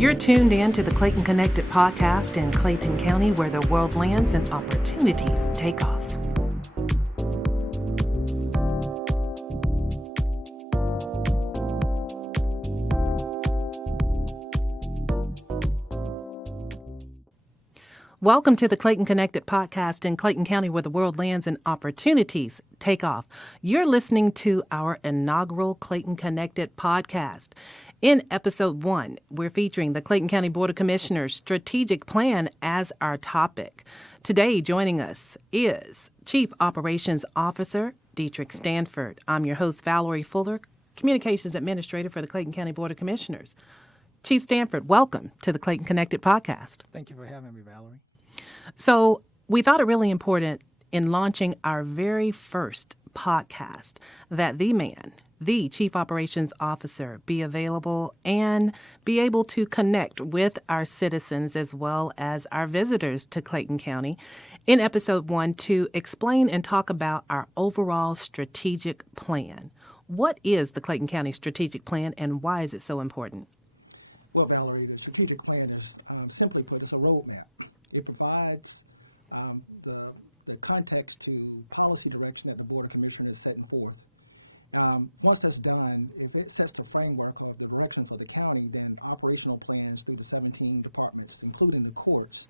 You're tuned in to the Clayton Connected podcast in Clayton County, where the world lands and opportunities take off. Welcome to the Clayton Connected podcast in Clayton County, where the world lands and opportunities take off. You're listening to our inaugural Clayton Connected podcast. In episode 1, we're featuring the Clayton County Board of Commissioners strategic plan as our topic. Today, joining us is Chief Operations Officer Detrick Stanford. I'm your host, Valerie Fuller, Communications Administrator for the Clayton County Board of Commissioners. Chief Stanford, welcome to the Clayton Connected podcast. Thank you for having me, Valerie. So we thought it really important in launching our very first podcast that the Chief Operations Officer, be available and be able to connect with our citizens as well as our visitors to Clayton County in episode 1 to explain and talk about our overall strategic plan. What is the Clayton County strategic plan and why is it so important? Well, Valerie, the strategic plan is, simply put, it's a roadmap. It provides the context to policy direction that the Board of Commissioners is setting forth. Once that's done, if it sets the framework of the direction for the county, then operational plans through the 17 departments, including the courts,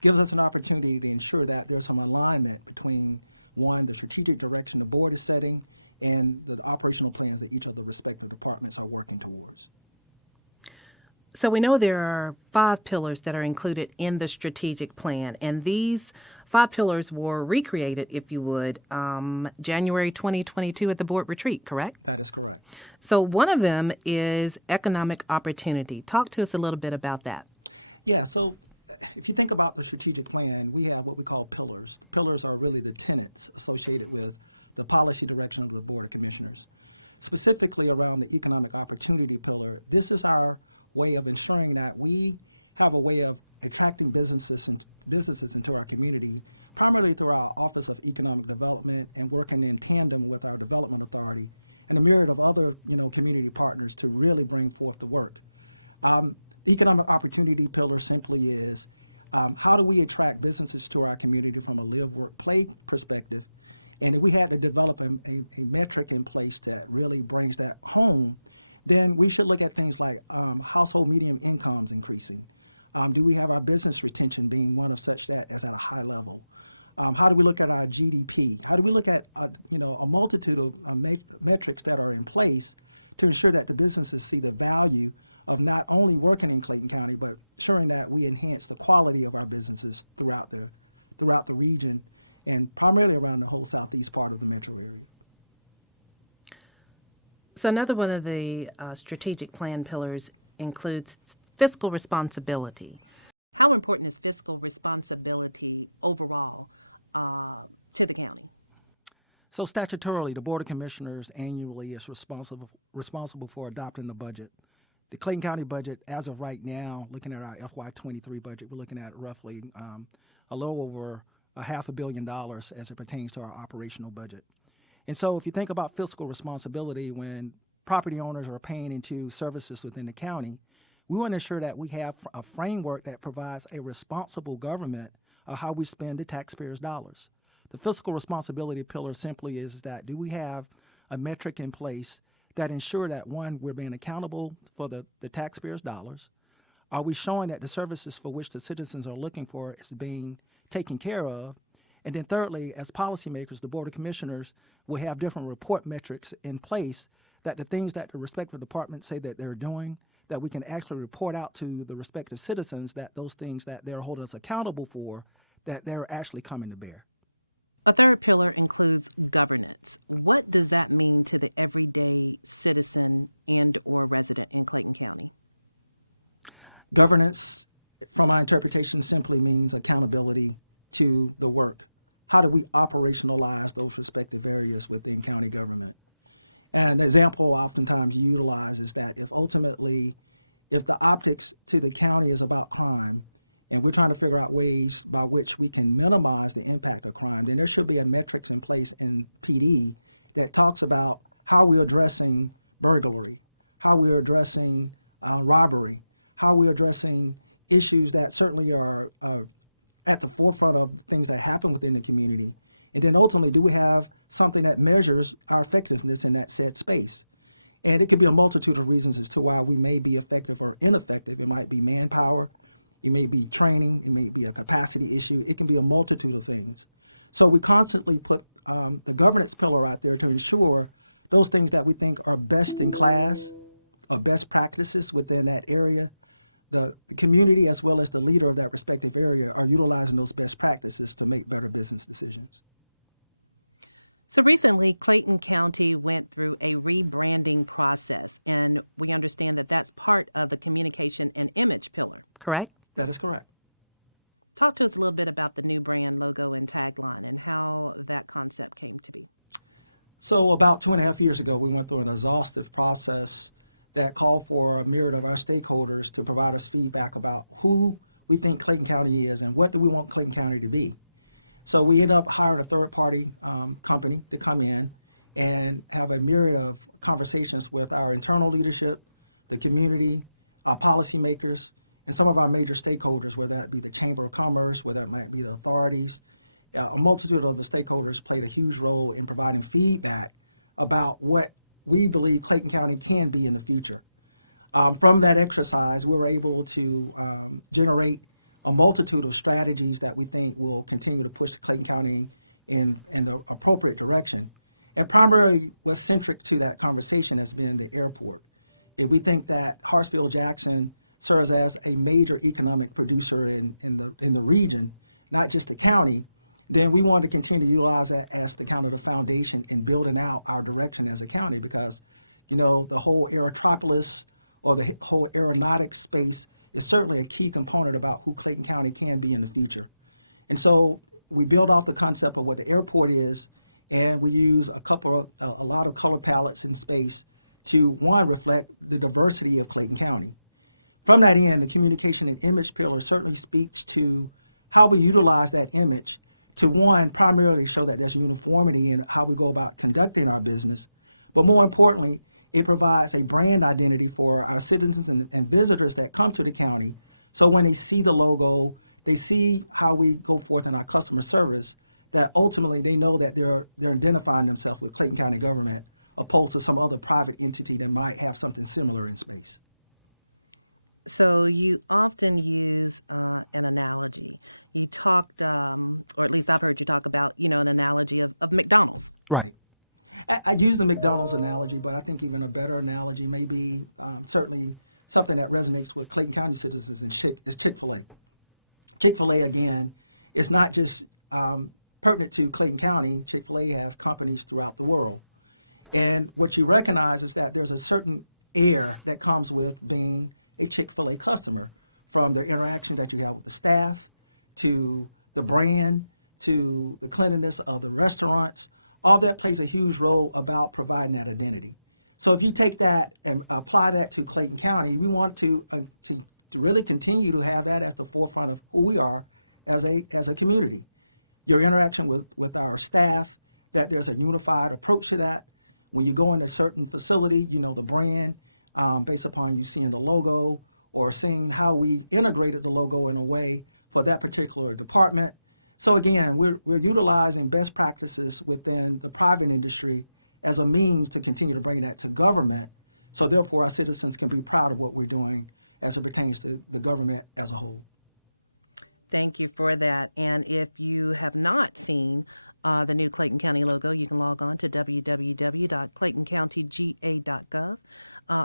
gives us an opportunity to ensure that there's some alignment between, one, the strategic direction the board is setting and the operational plans that each of the respective departments are working towards. So we know there are 5 pillars that are included in the strategic plan, and these 5 pillars were recreated, if you would, January 2022 at the board retreat, correct? That is correct. So one of them is economic opportunity. Talk to us a little bit about that. Yeah, so if you think about the strategic plan, we have what we call pillars. The pillars are really the tenets associated with the policy direction of the Board of Commissioners. Specifically around the economic opportunity pillar, this is our way of ensuring that we have a way of attracting businesses into our community, primarily through our Office of Economic Development and working in tandem with our Development Authority and a myriad of other, community partners to really bring forth the work. The economic opportunity pillar simply is how do we attract businesses to our community from a live, work, play perspective? And if we had to develop a metric in place that really brings that home, then we should look at things like household median incomes increasing. Do we have our business retention being one of such that is at a high level? How do we look at our GDP? How do we look at a multitude of metrics that are in place to ensure that the businesses see the value of not only working in Clayton County, but ensuring that we enhance the quality of our businesses throughout the region and primarily around the whole southeast part of the metro area. So another one of the strategic plan pillars includes fiscal responsibility. How important is fiscal responsibility overall to the county? So statutorily, the Board of Commissioners annually is responsible for adopting the budget. The Clayton County budget, as of right now, looking at our FY23 budget, we're looking at roughly a little over $500 million as it pertains to our operational budget. And so if you think about fiscal responsibility, when property owners are paying into services within the county, we want to ensure that we have a framework that provides a responsible government of how we spend the taxpayers' dollars. The fiscal responsibility pillar simply is that do we have a metric in place that ensure that, one, we're being accountable for the taxpayers' dollars? Are we showing that the services for which the citizens are looking for is being taken care of? And then thirdly, as policymakers, the Board of Commissioners will have different report metrics in place that the things that the respective departments say that they're doing, that we can actually report out to the respective citizens that those things that they're holding us accountable for, that they're actually coming to bear. A third pillar includes governance. What does that mean to the everyday citizen and or resident in Clayton County? Governance, from my interpretation, simply means accountability to the work. How do we operationalize those respective areas within county government? And the example oftentimes utilized is that if the optics to the county is about crime, and we're trying to figure out ways by which we can minimize the impact of crime, then there should be a metrics in place in PD that talks about how we're addressing burglary, how we're addressing robbery, how we're addressing issues that certainly are at the forefront of things that happen within the community. And then ultimately, do we have something that measures our effectiveness in that said space? And it could be a multitude of reasons as to why we may be effective or ineffective. It might be manpower. It may be training. It may be a capacity issue. It can be a multitude of things. So we constantly put the governance pillar out there to ensure those things that we think are best in class or best practices within that area, the community as well as the leader of that respective area are utilizing those best practices to make better business decisions. So recently, Clayton County went through a rebranding process, and we understand that that's part of the communication and image pillar, correct? That is correct. Talk to us a little bit about the new brand logo and tagline and how that concept came to be. So about 2.5 years ago, we went through an exhaustive process that called for a myriad of our stakeholders to provide us feedback about who we think Clayton County is and what do we want Clayton County to be. So we ended up hiring a third-party company to come in and have a myriad of conversations with our internal leadership, the community, our policymakers, and some of our major stakeholders, whether that be the Chamber of Commerce, whether it might be the authorities. A multitude of the stakeholders played a huge role in providing feedback about what we believe Clayton County can be in the future. From that exercise, we were able to generate a multitude of strategies that we think will continue to push Clayton County in the appropriate direction. And primarily what's centric to that conversation has been the airport. If we think that Hartsfield-Jackson serves as a major economic producer in the region, not just the county, then we want to continue to utilize that as the kind of the foundation in building out our direction as a county because, you know, the whole aerotropolis or the whole aeronautics space is certainly a key component about who Clayton County can be in the future. And so we build off the concept of what the airport is, and we use a lot of color palettes in space to, one, reflect the diversity of Clayton County. From that end, the communication and image pillar certainly speaks to how we utilize that image to, one, primarily show that there's uniformity in how we go about conducting our business, but more importantly, it provides a brand identity for our citizens and visitors that come to the county. So when they see the logo, they see how we go forth in our customer service, that ultimately they know that they're identifying themselves with Clayton County government opposed to some other private entity that might have something similar in space. So you often use an analogy. You talked, or at least I've heard you talk about, an analogy of McDonald's. Right. I use the McDonald's analogy, but I think even a better analogy may be certainly something that resonates with Clayton County citizens is Chick-fil-A. Chick-fil-A, again, is not just pertinent to Clayton County. Chick-fil-A have companies throughout the world. And what you recognize is that there's a certain air that comes with being a Chick-fil-A customer, from the interaction that you have with the staff, to the brand, to the cleanliness of the restaurants. All that plays a huge role about providing that identity. So if you take that and apply that to Clayton County, we want to really continue to have that as the forefront of who we are as a community. Your interaction with our staff, that there's a unified approach to that. When you go in a certain facility, you know the brand based upon you seeing the logo or seeing how we integrated the logo in a way for that particular department. So again, we're utilizing best practices within the private industry as a means to continue to bring that to government. So therefore, our citizens can be proud of what we're doing as it pertains to the government as a whole. Thank you for that. And if you have not seen the new Clayton County logo, you can log on to www.claytoncountyga.gov.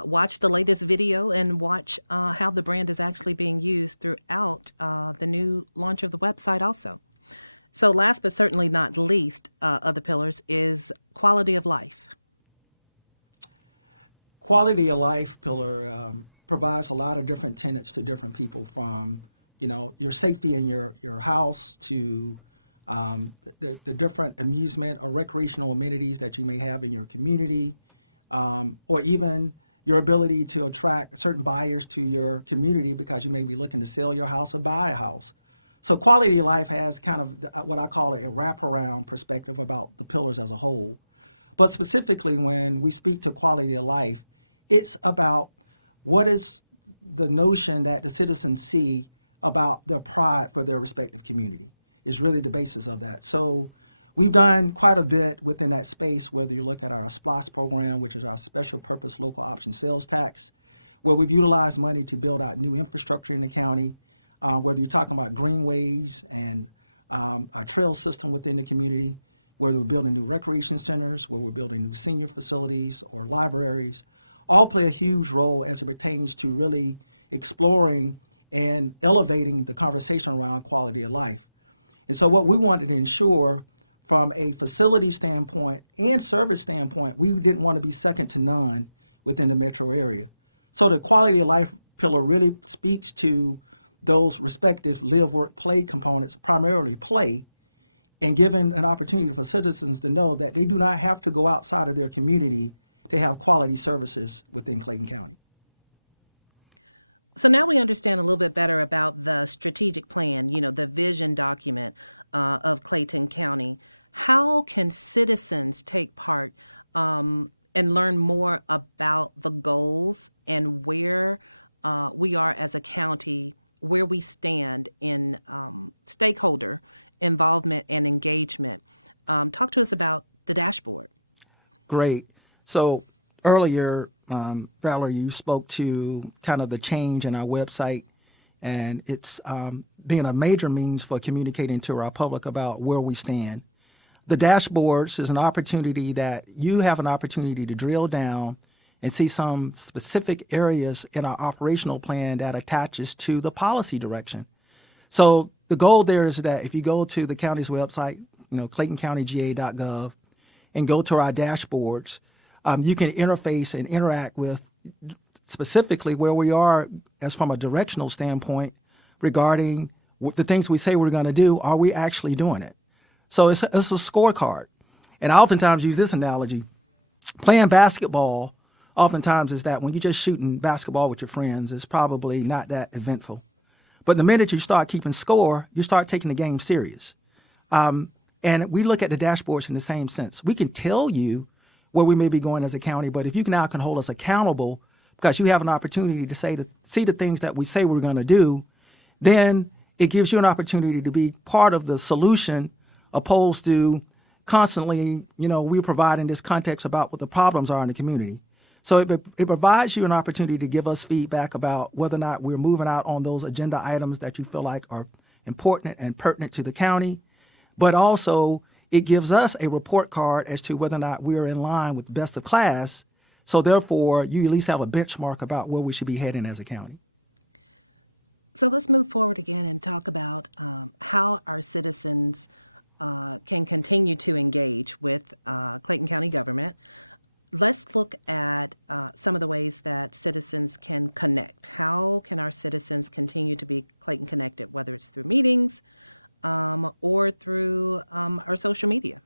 Watch the latest video and watch how the brand is actually being used throughout the new launch of the website also. So last but certainly not least of the pillars is quality of life. Quality of life pillar provides a lot of different tenets to different people, from your safety in your house to the different amusement or recreational amenities that you may have in your community, or even your ability to attract certain buyers to your community because you may be looking to sell your house or buy a house. So quality of life has kind of what I call a wraparound perspective about the pillars as a whole. But specifically when we speak to quality of life, it's about what is the notion that the citizens see about their pride for their respective community is really the basis of that. So we've done quite a bit within that space, whether you look at our SPLOST program, which is our special purpose local option sales tax, where we've utilized money to build out new infrastructure in the county, whether you're talking about greenways and our trail system within the community, whether we're building new recreation centers, where we're building new senior facilities or libraries, all play a huge role as it pertains to really exploring and elevating the conversation around quality of life. And so what we wanted to ensure from a facility standpoint and service standpoint, we didn't want to be second to none within the metro area. So the quality of life pillar really speaks to those respective live, work, play components, primarily play, and giving an opportunity for citizens to know that they do not have to go outside of their community to have quality services within Clayton County. So now we understand a little bit better about the strategic plan, the vision document of Clayton County. How can citizens take part and learn more about the goals and where we are as a county, where we stand in stakeholder involvement and engagement? Talk to us about the dashboard. Great. So earlier, Valerie, you spoke to kind of the change in our website, and it's being a major means for communicating to our public about where we stand. The dashboards is an opportunity that you have an opportunity to drill down and see some specific areas in our operational plan that attaches to the policy direction. So the goal there is that if you go to the county's website, ClaytonCountyGA.gov, and go to our dashboards, you can interface and interact with specifically where we are as from a directional standpoint regarding the things we say we're going to do. Are we actually doing it? So it's a scorecard. And I oftentimes use this analogy. Playing basketball oftentimes is that when you're just shooting basketball with your friends, it's probably not that eventful. But the minute you start keeping score, you start taking the game serious. And we look at the dashboards in the same sense. We can tell you where we may be going as a county, but if you now can hold us accountable because you have an opportunity to see the things that we say we're going to do, then it gives you an opportunity to be part of the solution opposed to constantly, we're providing this context about what the problems are in the community. So it provides you an opportunity to give us feedback about whether or not we're moving out on those agenda items that you feel like are important and pertinent to the county, but also it gives us a report card as to whether or not we are in line with best of class. So therefore, you at least have a benchmark about where we should be heading as a county. So let's move forward again and talk about how our citizens can continue to engage with Clayton County government. Let's look at some of the ways that citizens can connect. How can our citizens continue to be Clayton connected, whether it's through meetings or through our social media?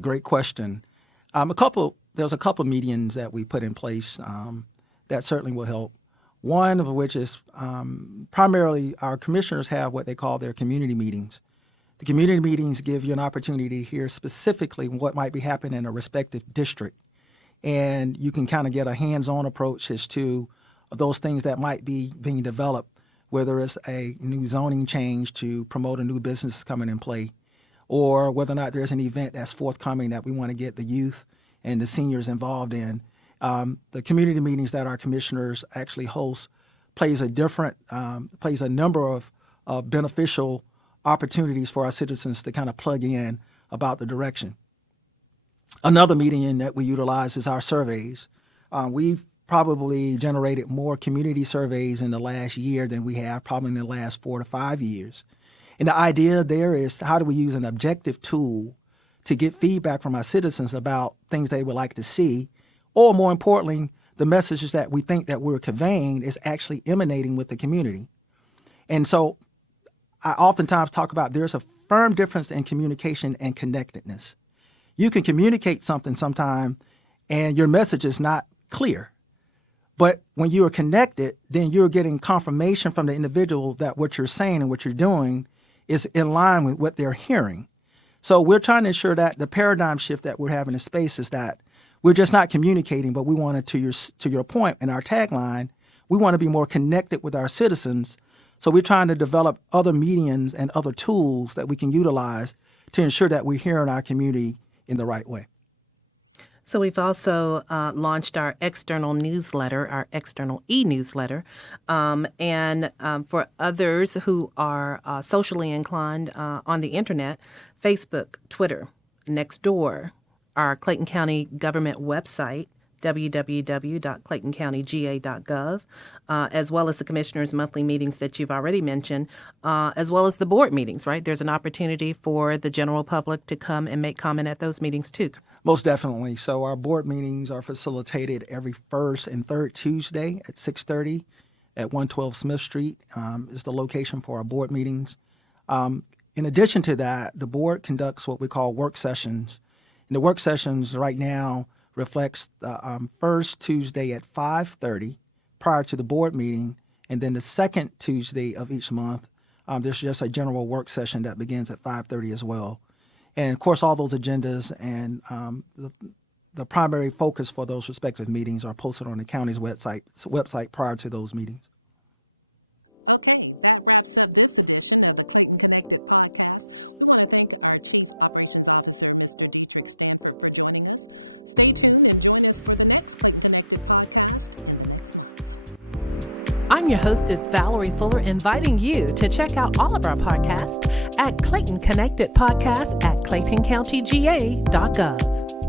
Great question. There's a couple medians that we put in place that certainly will help. One of which is primarily our commissioners have what they call their community meetings. The community meetings give you an opportunity to hear specifically what might be happening in a respective district. And you can kind of get a hands-on approach as to those things that might be being developed, whether it's a new zoning change to promote a new business coming in play, or whether or not there's an event that's forthcoming that we want to get the youth and the seniors involved in. The community meetings that our commissioners actually host plays a number of beneficial opportunities for our citizens to kind of plug in about the direction. Another medium that we utilize is our surveys. We've probably generated more community surveys in the last year than we have probably in the last 4 to 5 years. And the idea there is how do we use an objective tool to get feedback from our citizens about things they would like to see, or more importantly, the messages that we think that we're conveying is actually emanating with the community. And so I oftentimes talk about there's a firm difference in communication and connectedness. You can communicate something sometime and your message is not clear. But when you are connected, then you're getting confirmation from the individual that what you're saying and what you're doing is in line with what they're hearing. So we're trying to ensure that the paradigm shift that we're having in space is that we're just not communicating, but we wanted to your point in our tagline, We want to be more connected with our citizens. So we're trying to develop other mediums and other tools that we can utilize to ensure that we're hearing our community in the right way. So we've also launched our external newsletter, our external e-newsletter. And for others who are socially inclined on the internet, Facebook, Twitter, Nextdoor, our Clayton County government website, www.claytoncountyga.gov, as well as the commissioners' monthly meetings that you've already mentioned, as well as the board meetings, right? There's an opportunity for the general public to come and make comment at those meetings too. Most definitely. So our board meetings are facilitated every first and third Tuesday at 6:30 at 112 Smith Street is the location for our board meetings. In addition to that, the board conducts what we call work sessions. And the work sessions right now reflects the first Tuesday at 5:30 prior to the board meeting, and then the second Tuesday of each month, there's just a general work session that begins at 5:30 as well. And of course, all those agendas and the primary focus for those respective meetings are posted on the county's website prior to those meetings. Okay, that wraps up this edition of the Clayton Connected podcast. We want to thank our Chief Operations Officer, Mr. Detrick Stanford, for joining us. Stay tuned and join us for the next Clayton Connected podcast in the next month. I'm your hostess, Valerie Fuller, inviting you to check out all of our podcasts at Clayton Connected Podcast at claytoncountyga.gov.